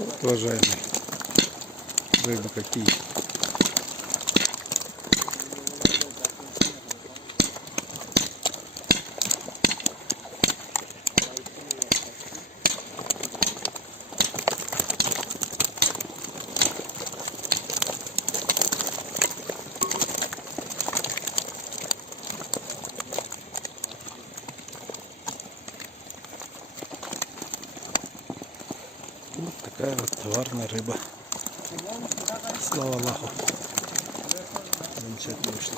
Вот, уважаемые, рыбы какие. Вот такая вот товарная рыба. Слава Аллаху. Замечательно вышло.